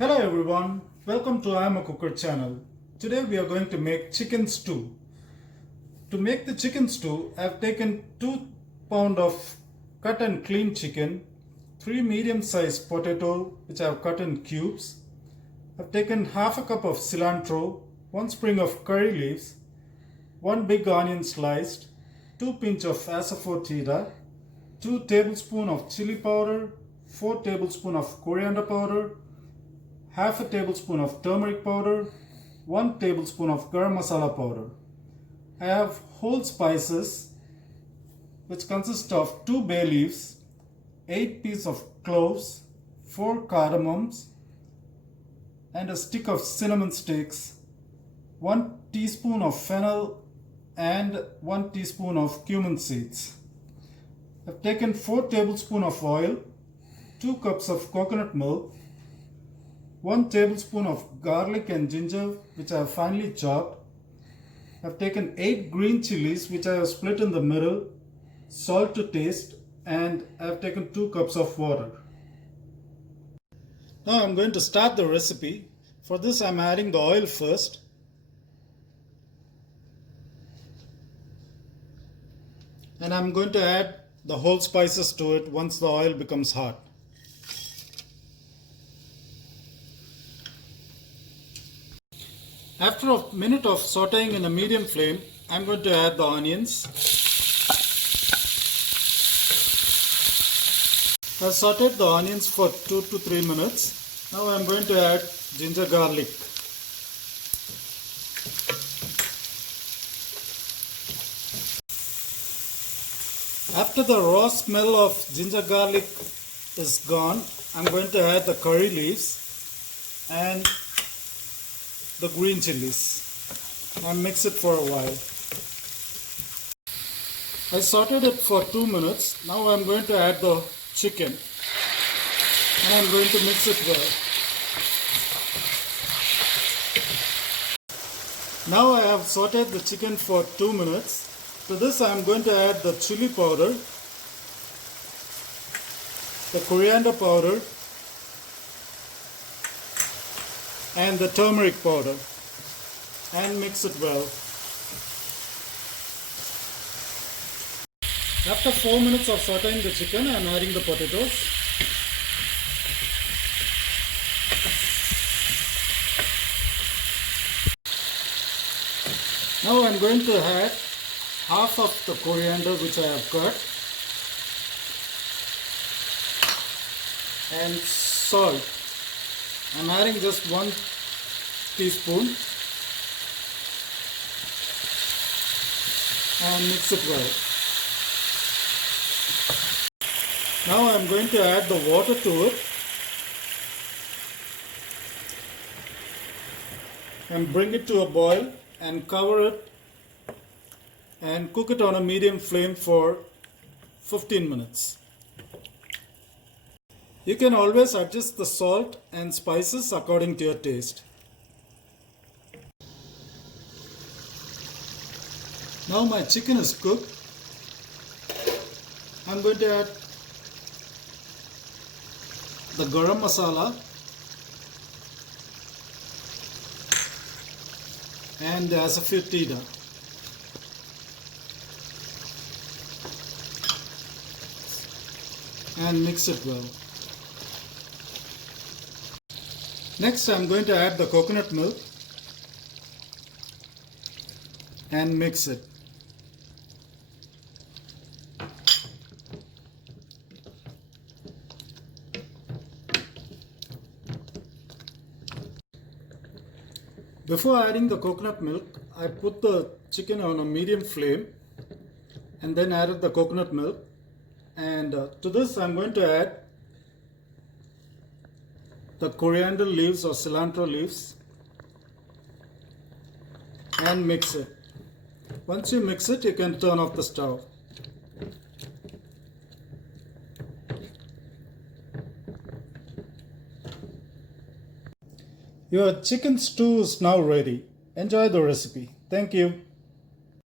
Hello everyone, welcome to imacooker channel. Today we are going to make chicken stew. To make the chicken stew, I have taken 2 pounds of cut and clean chicken, 3 medium-sized potato which I have cut in cubes. I have taken half a cup of cilantro, 1 sprig of curry leaves, 1 big onion sliced, 2 pinch of asafoetida, 2 tablespoons of chili powder, 4 tablespoons of coriander powder, half a tablespoon of turmeric powder, 1 tablespoon of garam masala powder. I have whole spices which consist of 2 bay leaves, 8 pieces of cloves, 4 cardamoms, and a stick of cinnamon sticks, 1 teaspoon of fennel and 1 teaspoon of cumin seeds. I've taken 4 tablespoons of oil, 2 cups of coconut milk, 1 tablespoon of garlic and ginger which I have finely chopped. I have taken 8 green chilies which I have split in the middle, salt to taste, and I have taken 2 cups of water. Now I am going to start the recipe. For this I am adding the oil first. And I am going to add the whole spices to it once the oil becomes hot. After a minute of sauteing in a medium flame, I am going to add the onions. I have sauteed the onions for 2 to 3 minutes. Now I am going to add ginger garlic. After the raw smell of ginger garlic is gone, I am going to add the curry leaves and the green chilies and mix it for a while. I sauteed it for 2 minutes. Now I am going to add the chicken and I am going to mix it well. Now I have sauteed the chicken for 2 minutes. To this I am going to add the chili powder, the coriander powder, and the turmeric powder and mix it well. After 4 minutes of sauteing the chicken, I am adding the potatoes. Now I am going to add half of the coriander which I have cut and salt. I am adding just 1 teaspoon and mix it well. Now I am going to add the water to it and bring it to a boil and cover it and cook it on a medium flame for 15 minutes. You can always adjust the salt and spices according to your taste. Now my chicken is cooked. I am going to add the garam masala and the asafoetida. And mix it well. Next I am going to add the coconut milk and mix it. Before adding the coconut milk, I put the chicken on a medium flame and then added the coconut milk. And to this I am going to add the coriander leaves or cilantro leaves and mix it. Once you mix it, you can turn off the stove. Your chicken stew is now ready. Enjoy the recipe. Thank you.